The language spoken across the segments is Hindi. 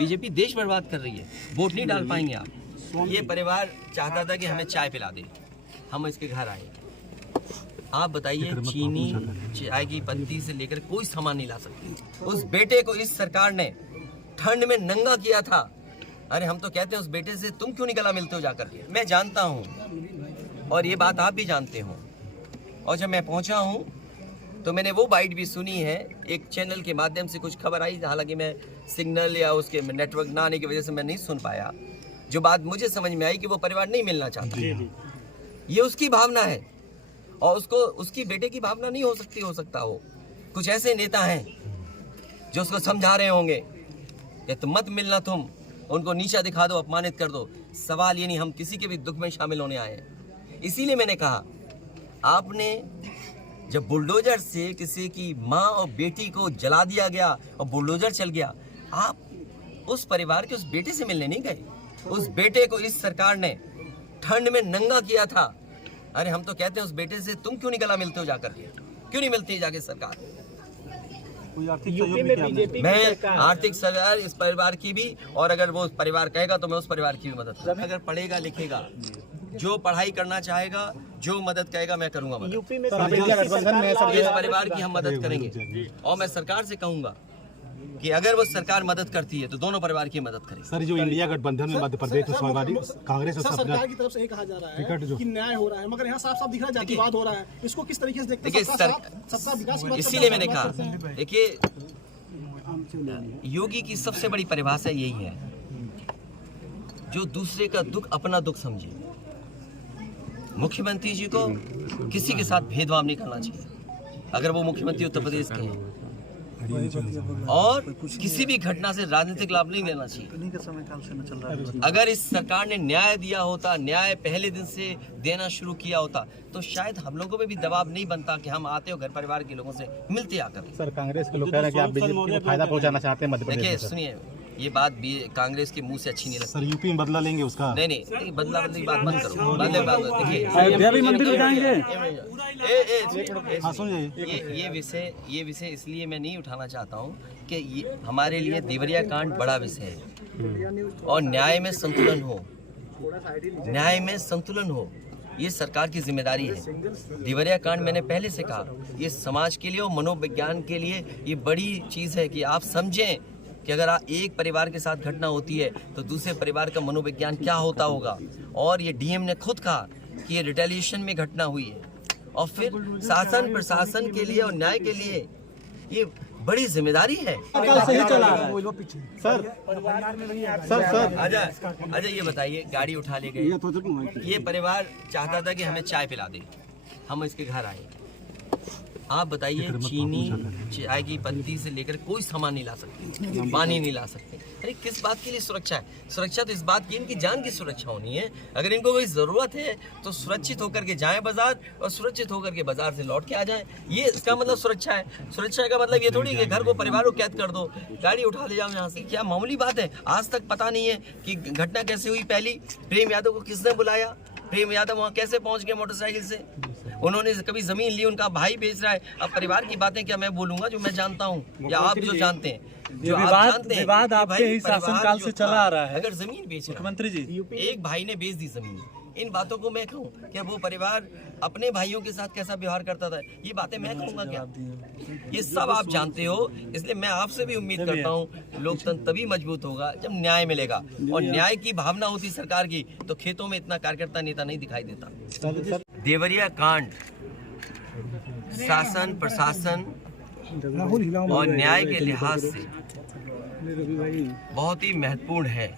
बीजेपी देश बर्बाद कर रही है, वोट नहीं डाल पाएंगे आप। ये परिवार चाहता था कि हमें चाय पिला दे, हम इसके घर आए। आप बताइए, चीनी चाय की पत्ती से लेकर कोई सामान नहीं ला सकते। उस बेटे को इस सरकार ने ठंड में नंगा किया था। अरे हम तो कहते हैं उस बेटे से तुम क्यों नहीं गला मिलते हो जाकर के। मैं जानता हूँ और ये बात आप भी जानते हो। और जब मैं पहुंचा हूँ तो मैंने वो बाइट भी सुनी है, एक चैनल के माध्यम से कुछ खबर आई, हालांकि मैं सिग्नल या उसके नेटवर्क ना आने की वजह से मैं नहीं सुन पाया। जो बात मुझे समझ में आई कि वो परिवार नहीं मिलना चाहता। ये उसकी भावना है और उसको उसकी बेटे की भावना नहीं हो सकता हो। कुछ ऐसे नेता हैं जो उसको समझा रहे होंगे कि तुम मत मिलना, तुम उनको नीचा दिखा दो, अपमानित कर दो। सवाल ये नहीं, हम किसी के भी दुख में शामिल होने आए हैं। इसीलिए मैंने कहा, आपने जब बुलडोजर से किसी की माँ और बेटी को जला दिया गया और बुलडोजर चल गया, आप उस परिवार के उस बेटे से मिलने नहीं गए। उस बेटे को इस सरकार ने ठंड में नंगा किया था। अरे हम तो कहते हैं उस बेटे से तुम क्यों नहीं गला मिलते हो जाकर के, क्यों नहीं मिलती जाके सरकार। मैं आर्थिक सहयोग इस परिवार की भी, और अगर वो परिवार कहेगा तो मैं उस परिवार की भी मदद करूंगा। अगर पढ़ेगा लिखेगा, जो पढ़ाई करना चाहेगा, जो मदद कहेगा मैं करूंगा मदद। यूपी में इस परिवार की हम मदद करेंगे और मैं सरकार से कहूंगा कि अगर वो सरकार मदद करती है तो दोनों परिवार की मदद करें। सर, जो इंडिया गठबंधन में मध्य प्रदेश में समाजवादी कांग्रेस और सरकार की तरफ से ये कहा जा रहा है कि न्याय हो रहा है, मगर यहाँ साफ साफ दिख रहा है जातिवाद हो रहा है। इसको किस तरीके से देखते हैं? सबका विकास, इसीलिए मैंने कहा, देखिए योगी की सबसे बड़ी परिभाषा यही है, जो दूसरे का दुख अपना दुख समझे। मुख्यमंत्री जी को किसी के साथ भेदभाव नहीं करना चाहिए अगर वो मुख्यमंत्री उत्तर प्रदेश के हैं, और किसी भी घटना से राजनीतिक लाभ नहीं लेना चाहिए। अगर इस सरकार ने न्याय दिया होता, न्याय पहले दिन से देना शुरू किया होता, तो शायद हम लोगों पे भी दबाव नहीं बनता कि हम आते हो घर परिवार के लोगों से मिलते आकर। सर, कांग्रेस के लोग कह रहे हैं कि आप बीजेपी को फायदा पहुंचाना चाहते हैं मध्य प्रदेश में। देखिए सुनिए, ये बात भी कांग्रेस के मुंह से अच्छी नहीं लगती। सर, यूपी में बदला लेंगे उसका? नहीं, बदला बदली बात बंद करो। देखिए, ये विषय इसलिए मैं नहीं उठाना चाहता हूँ कि ये हमारे लिए देवरिया कांड बड़ा विषय है और न्याय में संतुलन हो, न्याय में संतुलन हो, ये सरकार की जिम्मेदारी है। देवरिया कांड मैंने पहले से कहा, ये समाज के लिए और मनोविज्ञान के लिए ये बड़ी चीज़ है कि आप समझें कि अगर एक परिवार के साथ घटना होती है तो दूसरे परिवार का मनोविज्ञान क्या होता होगा। और ये डीएम ने खुद कहा कि ये रिटेलिएशन में घटना हुई है और फिर शासन प्रशासन के लिए और न्याय के लिए ये बड़ी जिम्मेदारी है। सर अच्छा ये बताइए, गाड़ी उठा ले गए, ये परिवार चाहता था कि हमें चाय पिला दे, हम इसके घर आए। आप बताइए, चीनी चाय की पत्ती से लेकर कोई सामान नहीं ला सकते, पानी नहीं ला सकते। अरे किस बात के लिए सुरक्षा है? सुरक्षा तो इस बात की, इनकी जान की सुरक्षा होनी है। अगर इनको कोई ज़रूरत है तो सुरक्षित होकर के जाएं बाजार और सुरक्षित होकर के बाजार से लौट के आ जाएं। ये इसका मतलब सुरक्षा है। सुरक्षा का मतलब ये थोड़ी कि घर को परिवार को कैद कर दो, गाड़ी उठा ले जाओ यहाँ से। क्या मामूली बात है? आज तक पता नहीं है कि घटना कैसे हुई। पहली, प्रेम यादव को किसने बुलाया? प्रेम यादव वहाँ कैसे पहुँच गए मोटरसाइकिल से? उन्होंने कभी जमीन ली, उनका भाई बेच रहा है। अब परिवार की बातें क्या मैं बोलूंगा जो मैं जानता हूँ या आप जो जानते हैं, जो आप जानते हैं। विवाद आपके ही शासनकाल से चला आ रहा है। अगर जमीन बेच रहा है, मुख्यमंत्री जी, एक भाई ने बेच दी जमीन, इन बातों को मैं कहूँ क्या वो परिवार अपने भाइयों के साथ कैसा व्यवहार करता था, ये बातें मैं कहूँगा क्या? ये सब आप जानते हो। इसलिए मैं आपसे भी उम्मीद करता हूँ लोकतंत्र तभी मजबूत होगा जब न्याय मिलेगा, और न्याय की भावना होती सरकार की तो खेतों में इतना कार्यकर्ता नेता नहीं दिखाई देता। देवरिया कांड शासन प्रशासन और न्याय के लिहाज से बहुत ही महत्वपूर्ण है,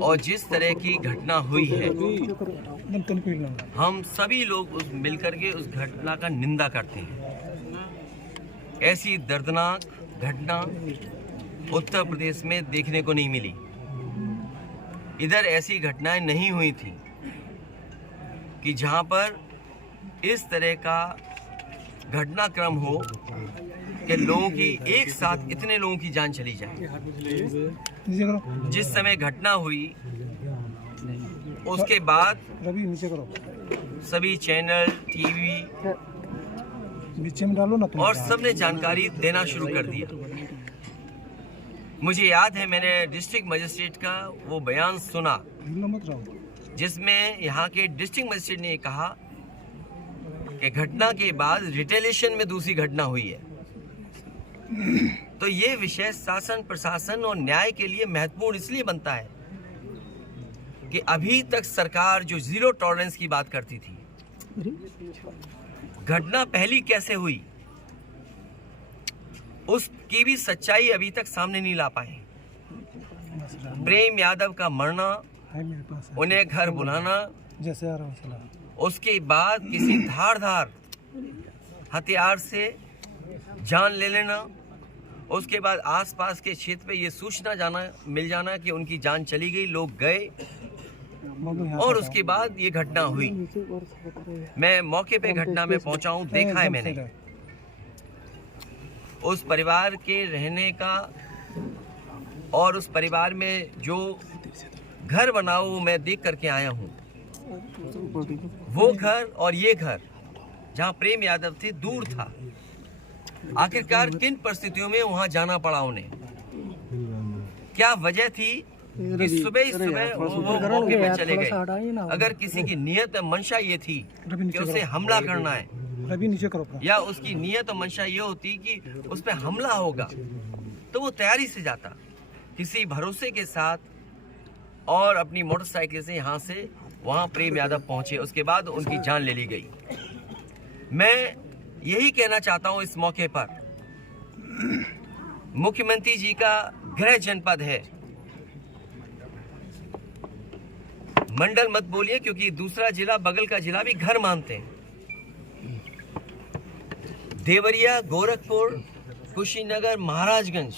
और जिस तरह की घटना हुई है हम सभी लोग मिलकर के उस घटना का निंदा करते हैं। ऐसी दर्दनाक घटना उत्तर प्रदेश में देखने को नहीं मिली। इधर ऐसी घटनाएं नहीं हुई थी कि जहां पर इस तरह का घटनाक्रम हो कि लोगों की एक साथ इतने लोगों की जान चली जाए। जिस समय घटना हुई उसके बाद सभी चैनल, टीवी और सबने जानकारी देना शुरू कर दिया। मुझे याद है मैंने डिस्ट्रिक्ट मजिस्ट्रेट का वो बयान सुना जिसमें यहाँ के डिस्ट्रिक्ट मजिस्ट्रेट ने कहा कि घटना के बाद रिटेलिएशन में दूसरी घटना हुई है। तो ये विषय शासन, प्रशासन और न्याय के लिए महत्वपूर्ण इसलिए बनता है कि अभी तक सरकार जो जीरो टॉलरेंस की बात करती थी, घटना पहली कैसे हुई उसकी भी सच्चाई अभी तक सामने नहीं ला पाए। प्रेम यादव का मरना, उन्हें घर बुलाना, उसके बाद किसी धारदार हथियार से जान ले लेना, उसके बाद आसपास के क्षेत्र पे ये सूचना मिल जाना कि उनकी जान चली गई, लोग गए और उसके बाद ये घटना हुई। मैं मौके पे घटना में पहुंचा हूं, देखा है मैंने उस परिवार के रहने का और उस परिवार में जो घर बना वो मैं देख करके आया हूँ। वो घर और ये घर जहाँ प्रेम यादव थे दूर था। आखिरकार किन परिस्थितियों में वहाँ जाना पड़ा उन्हें, क्या वजह थी कि सुबह ही सुबह वो मौके पे चले गए? अगर किसी की नियत मंशा ये थी कि उसे हमला करना है या उसकी नियत और मंशा ये होती कि उस पर हमला होगा तो वो तैयारी से जाता, किसी भरोसे के साथ, और अपनी मोटरसाइकिल से यहाँ से वहाँ प्रेम यादव पहुँचे। उसके बाद उनकी जान ले ली गई। मैं यही कहना चाहता हूँ इस मौके पर, मुख्यमंत्री जी का गृह जनपद है, मंडल मत बोलिए क्योंकि दूसरा जिला बगल का जिला भी घर मानते हैं। देवरिया, गोरखपुर, कुशीनगर, महाराजगंज,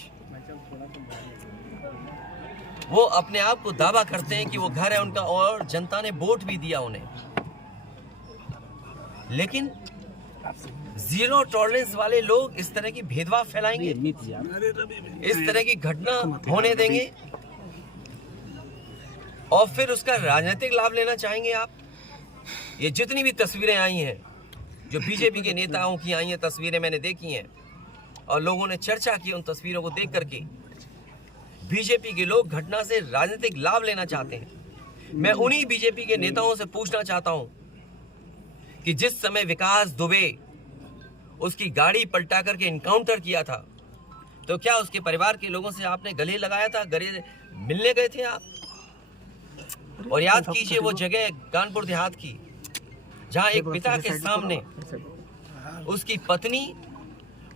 वो अपने आप को दावा करते हैं कि वो घर है उनका और जनता ने वोट भी दिया उन्हें। लेकिन जीरो टॉलरेंस वाले लोग इस तरह की भेदभाव फैलाएंगे, इस तरह की घटना होने देंगे और फिर उसका राजनीतिक लाभ लेना चाहेंगे आप। ये जितनी भी तस्वीरें आई हैं जो बीजेपी के नेताओं की आई हैं, तस्वीरें मैंने देखी हैं और लोगों ने चर्चा की उन तस्वीरों को देख करके, बीजेपी के लोग घटना से राजनीतिक लाभ लेना चाहते हैं। मैं उन्हीं बीजेपी के नेताओं से पूछना चाहता हूं कि जिस समय विकास दुबे उसकी गाड़ी पलटा करके इनकाउंटर किया था तो क्या उसके परिवार के लोगों से आपने गले लगाया था, गले मिलने गए थे आप? और याद कीजिए वो जगह कानपुर देहात की जहां एक पिता के सामने उसकी पत्नी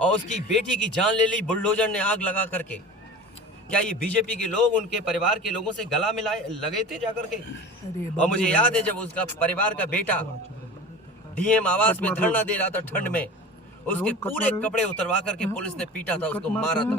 और उसकी बेटी की जान ले ली बुलडोजर ने आग लगा करके। क्या ये बीजेपी के लोग उनके परिवार के लोगों से गला मिलाए लगे थे जाकर के? और मुझे याद है जब उसका परिवार का बेटा डीएम आवास में धरना दे रहा था ठंड में, उसके पूरे कपड़े उतरवा करके पुलिस ने पीटा था, उसको मारा था।